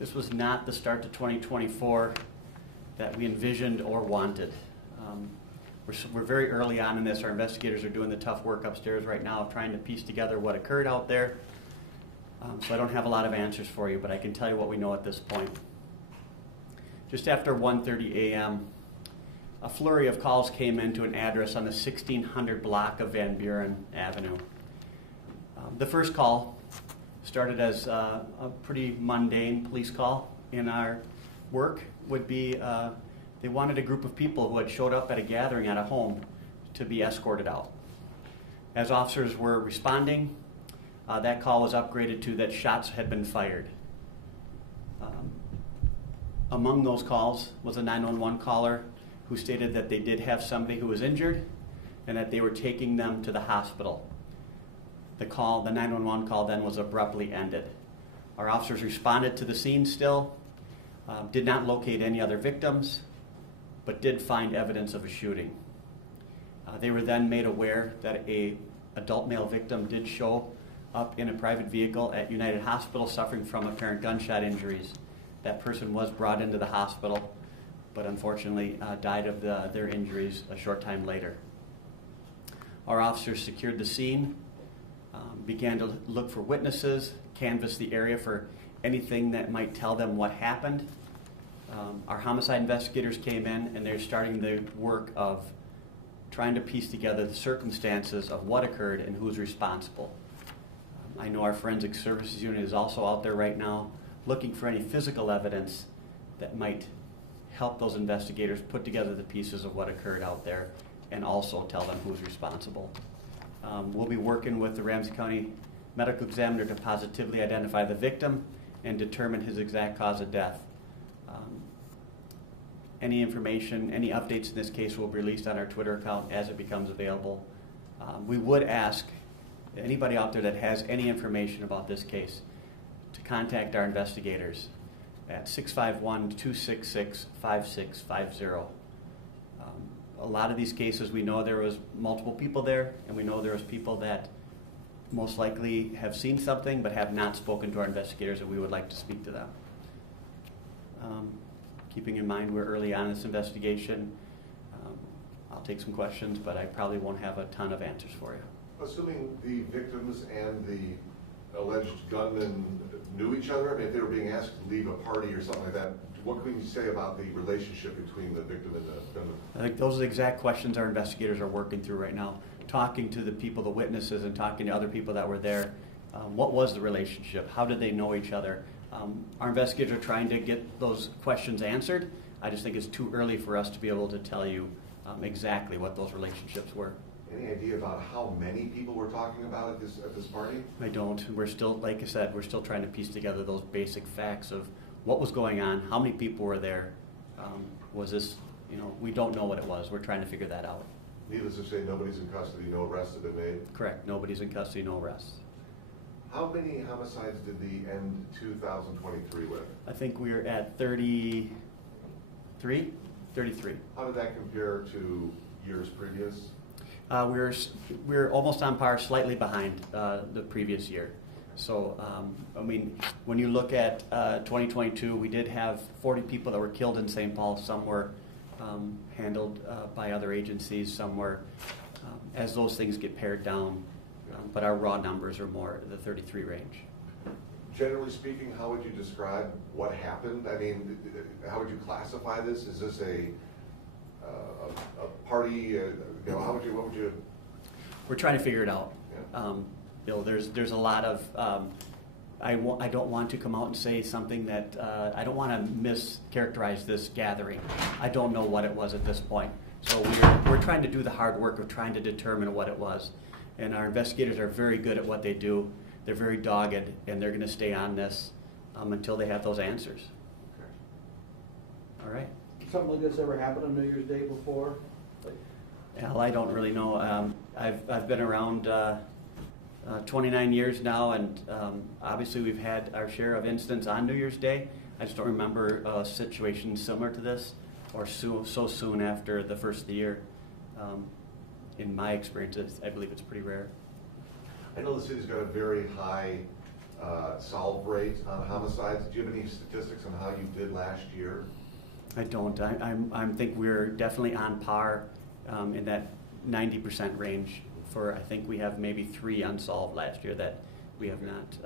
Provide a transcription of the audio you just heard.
This was not the start to 2024 that we envisioned or wanted. We're very early on in this. Our investigators are doing the tough work upstairs right now, trying to piece together what occurred out there. So I don't have a lot of answers for you, but I can tell you what we know at this point. Just after 1:30 a.m., a flurry of calls came into an address on the 1600 block of Van Buren Avenue. The first call started as a pretty mundane police call in our work. Would be they wanted a group of people who had showed up at a gathering at a home to be escorted out. As officers were responding, that call was upgraded to that shots had been fired. Among those calls was a 911 caller who stated that they did have somebody who was injured and that they were taking them to the hospital. The 911 call then was abruptly ended. Our officers responded to the scene still, did not locate any other victims, but did find evidence of a shooting. They were then made aware that an adult male victim did show up in a private vehicle at United Hospital suffering from apparent gunshot injuries. That person was brought into the hospital, but unfortunately died of their injuries a short time later. Our officers secured the scene, began to look for witnesses, canvassed the area for anything that might tell them what happened. Our homicide investigators came in and they're starting the work of trying to piece together the circumstances of what occurred and who's responsible. I know our forensic services unit is also out there right now looking for any physical evidence that might help those investigators put together the pieces of what occurred out there and also tell them who's responsible. We'll be working with the Ramsey County Medical Examiner to positively identify the victim and determine his exact cause of death. Any information, any updates in this case will be released on our Twitter account as it becomes available. We would ask anybody out there that has any information about this case to contact our investigators at 651-266-5650. A lot of these cases, we know there was multiple people there, and we know there was people that most likely have seen something but have not spoken to our investigators, and we would like to speak to them. Keeping in mind we're early on in this investigation, I'll take some questions, but I probably won't have a ton of answers for you. Assuming the victims and the alleged gunman knew each other, I mean, if they were being asked to leave a party or something like that, what can you say about the relationship between the victim and the gunman? I think those are the exact questions our investigators are working through right now, talking to the people, the witnesses, and talking to other people that were there. What was the relationship? How did they know each other? Our investigators are trying to get those questions answered. I just think it's too early for us to be able to tell you exactly what those relationships were. Any idea about how many people we're talking about at this party? I don't. We're still, like I said, we're still trying to piece together those basic facts of what was going on, how many people were there. Was this, we don't know what it was. We're trying to figure that out. Needless to say, nobody's in custody, no arrests have been made? Correct. Nobody's in custody, no arrests. How many homicides did the end 2023 with? I think we were at 33. How did that compare to years previous? We're almost on par, slightly behind the previous year. So, I mean, when you look at 2022, we did have 40 people that were killed in St. Paul. Some were handled by other agencies. Some were, as those things get pared down, but our raw numbers are more the 33 range. Generally speaking, how would you describe what happened? I mean, how would you classify this? Is this a party? What would you? We're trying to figure it out. Yeah. Bill, there's a lot of. I don't want to come out and say something that I don't want to mischaracterize this gathering. I don't know what it was at this point. So we're trying to do the hard work of trying to determine what it was. And our investigators are very good at what they do. They're very dogged, and they're going to stay on this until they have those answers. Okay. All right. Something like this ever happened on New Year's Day before? Well, I don't really know. I've been around 29 years now, and obviously we've had our share of incidents on New Year's Day. I just don't remember a situation similar to this or so soon after the first of the year. In my experience, I believe it's pretty rare. I know the city's got a very high solve rate on homicides? Do you have any statistics on how you did last year? I don't. I think we're definitely on par in that 90% range. For I think we have maybe 3 unsolved last year that we have not